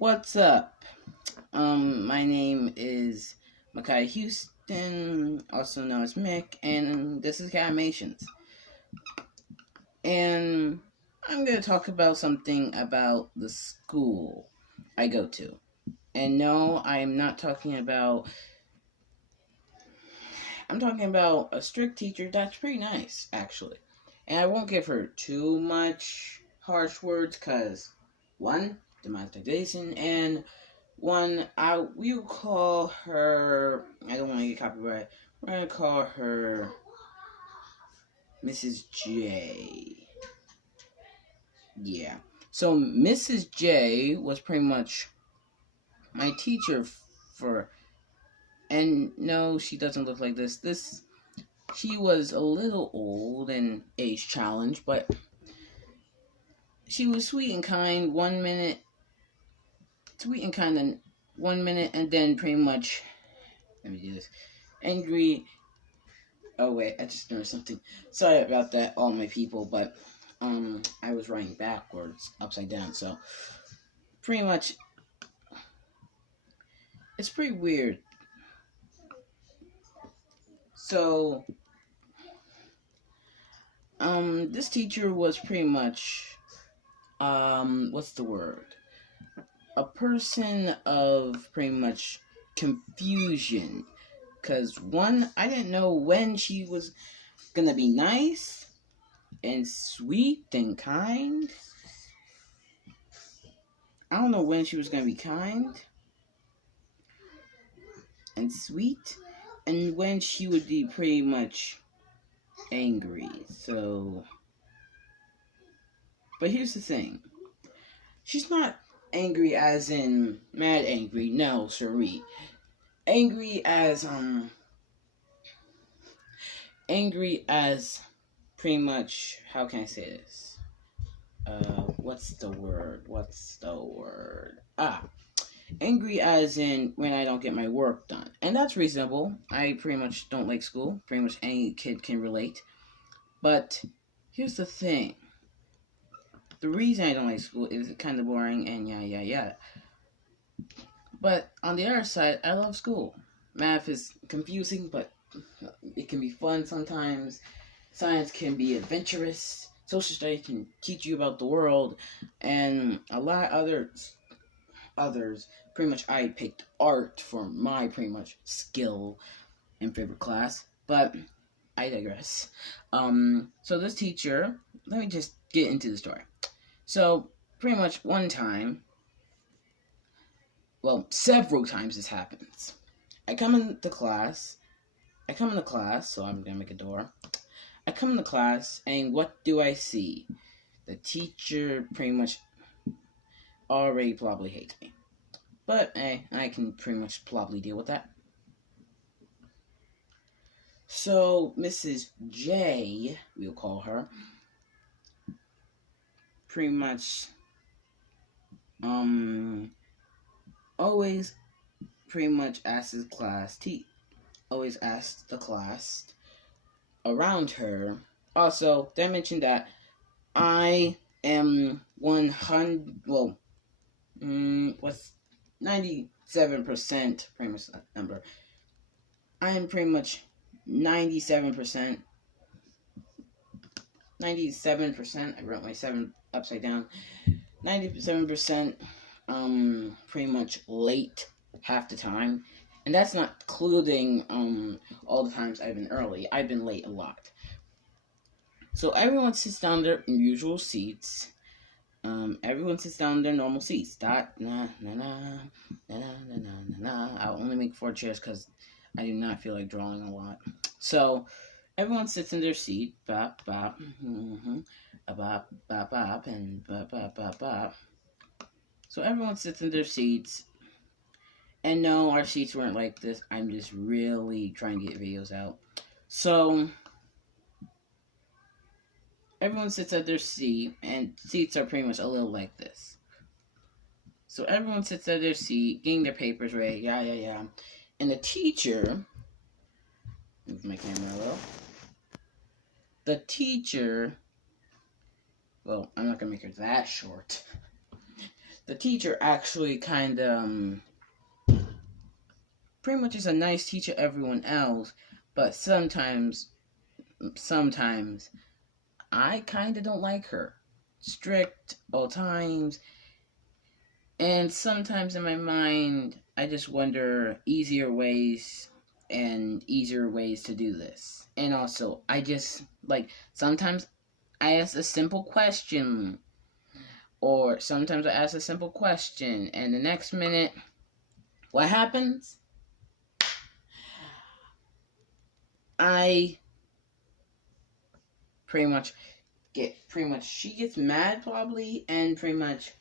What's up? My name is Makai Houston, also known as Mick, and this is Animations. And I'm going to talk about something about the school I go to. And no, I'm not talking about. I'm talking about a strict teacher that's pretty nice, actually. And I won't give her too much harsh words, because, one, demonetization, and one, we will call her. I don't want to get copyright. We're gonna call her Mrs. J. Yeah. So Mrs. J was pretty much my teacher for. And no, she doesn't look like this. She was a little old and age challenged, but she was sweet and kind. 1 minute, sweet and kind, in 1 minute, and then pretty much. Let me do this. Angry. Oh wait, I just noticed something. Sorry about that, all my people, but I was writing backwards, upside down, so pretty much it's pretty weird. So this teacher was pretty much what's the word? A person of pretty much confusion. Cause one, I didn't know when she was gonna be nice and sweet and kind. I don't know when she was gonna be kind and sweet, and when she would be pretty much angry. So, but here's the thing: she's not angry as in mad angry. No, siree. Angry as pretty much. How can I say this? What's the word? Angry as in when I don't get my work done. And that's reasonable. I pretty much don't like school. Pretty much any kid can relate. But here's the thing. The reason I don't like school is it's kind of boring and yeah. But on the other side, I love school. Math is confusing, but it can be fun sometimes. Science can be adventurous. Social studies can teach you about the world. And a lot of others, pretty much I picked art for my pretty much skill and favorite class, but I digress. So this teacher, let me just get into the story. So pretty much one time, well, several times this happens. I come into class, so I'm gonna make a door. I come into class, and what do I see? The teacher pretty much already probably hates me. But hey, I can pretty much probably deal with that. So Mrs. J, we'll call her, pretty much always pretty much asks always asks the class around her. Also, did I mention that I am 100, well, what's 97% pretty much that number. I am pretty much 97%. I wrote my 7 upside down. 97% pretty much late half the time. And that's not including all the times I've been early. I've been late a lot. So everyone sits down their usual seats. Everyone sits down in their normal seats. I'll only make 4 chairs because I do not feel like drawing a lot. So everyone sits in their seat. Bop bop, bop bop bop, and bop bop bop bop. So everyone sits in their seats. And no, our seats weren't like this. I'm just really trying to get videos out. So everyone sits at their seat, and seats are pretty much a little like this. So everyone sits at their seat, getting their papers ready, yeah. And the teacher, move my camera a little. The teacher, well, I'm not going to make her that short. the teacher actually kind of pretty much is a nice teacher to everyone else, but sometimes I kind of don't like her. Strict all times, and sometimes in my mind I just wonder easier ways to do this. And also, I just like sometimes I ask a simple question, or sometimes I ask a simple question, and the next minute, what happens? I pretty much she gets mad probably, and pretty much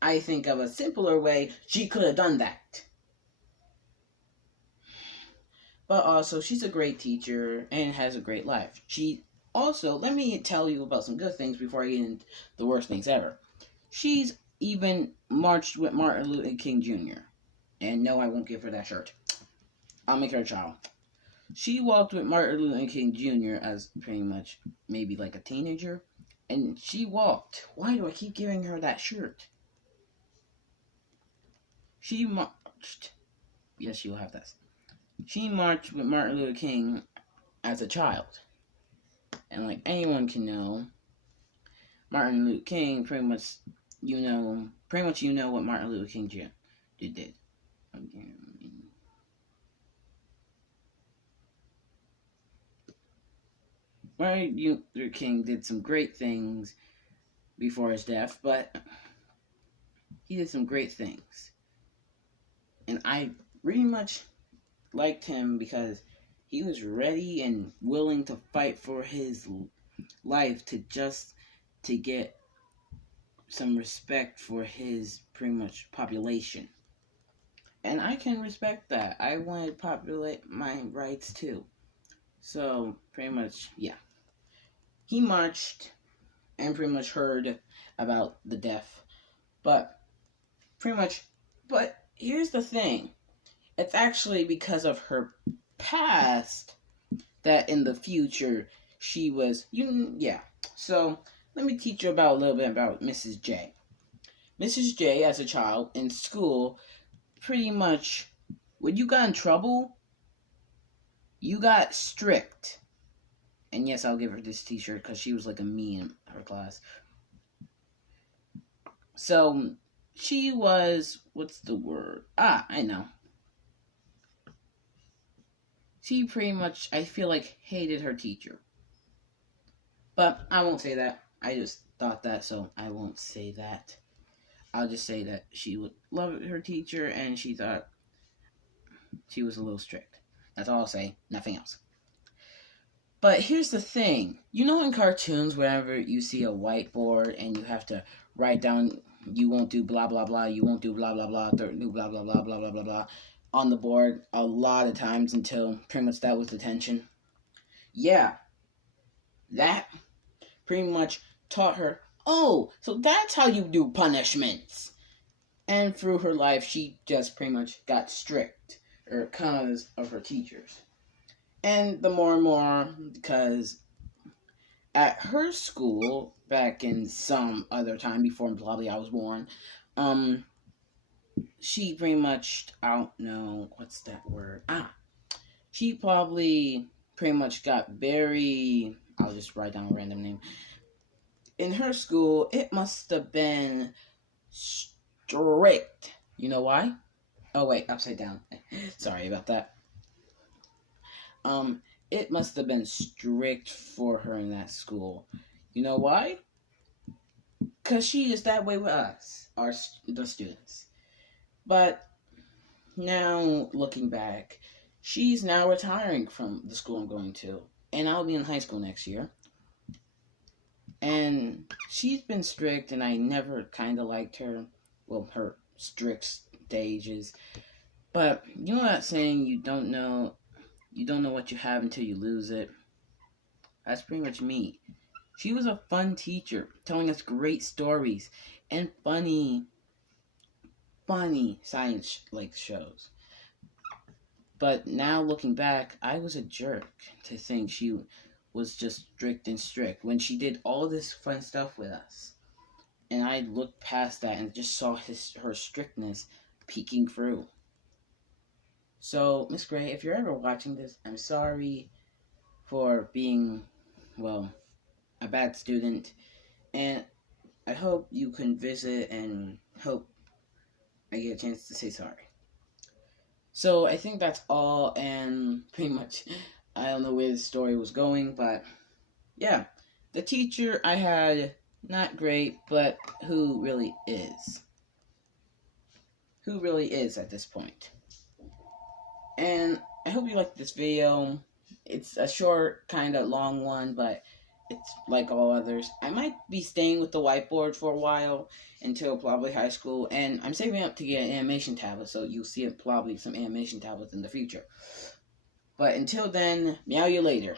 I think of a simpler way she could have done that. But also, she's a great teacher and has a great life. She also, let me tell you about some good things before I get into the worst things ever. She's even marched with Martin Luther King Jr. And no, I won't give her that shirt. I'll make her a child. She walked with Martin Luther King Jr. as pretty much maybe like a teenager. And she walked. Why do I keep giving her that shirt? She marched. Yes, she'll have that. She marched with Martin Luther King as a child. And like anyone can know, Martin Luther King pretty much you know what Martin Luther King did. Martin Luther King did some great things before his death, but he did some great things. And I really much liked him because he was ready and willing to fight for his life to get some respect for his pretty much population. And I can respect that. I want to populate my rights too. So pretty much, yeah. He marched and pretty much heard about the death. But here's the thing. It's actually because of her past that in the future she was, yeah. So let me teach you about a little bit about Mrs. J. Mrs. J, as a child in school, pretty much, when you got in trouble, you got strict. And yes, I'll give her this t-shirt because she was like a me in her class. So she was, what's the word? I know. She pretty much, I feel like, hated her teacher. But I won't say that. I just thought that, so I won't say that. I'll just say that she would love her teacher and she thought she was a little strict. That's all I'll say. Nothing else. But here's the thing. You know in cartoons, whenever you see a whiteboard and you have to write down, you won't do blah, blah, blah, you won't do blah, blah, blah, do blah, blah, blah, blah, blah, blah, blah, on the board a lot of times until pretty much that was detention. Yeah. That pretty much taught her, oh, so that's how you do punishments. And through her life, she just pretty much got strict because of her teachers. And the more and more, because at her school, back in some other time before probably I was born, she pretty much, I don't know, what's that word? She probably pretty much got very, I'll just write down a random name. In her school, it must have been strict. You know why? Oh, wait, upside down. Sorry about that. It must have been strict for her in that school. You know why? Because she is that way with us, the students. But now, looking back, she's now retiring from the school I'm going to. And I'll be in high school next year. And she's been strict, and I never kind of liked her. Well, her strict stages. But you know that saying, you don't know what you have until you lose it? That's pretty much me. She was a fun teacher, telling us great stories and funny science shows. But now looking back, I was a jerk to think she was just strict when she did all this fun stuff with us. And I looked past that and just saw her strictness peeking through. So, Miss Gray, if you're ever watching this, I'm sorry for being, well, a bad student. And I hope you can visit and hope I get a chance to say sorry. So I think that's all, and pretty much I don't know where the story was going, but yeah, the teacher I had, not great, but who really is? Who really is at this point? And I hope you liked this video. It's a short, kind of long one, but it's like all others. I might be staying with the whiteboard for a while until probably high school, and I'm saving up to get an animation tablet, so you'll see probably some animation tablets in the future. But until then, meow you later.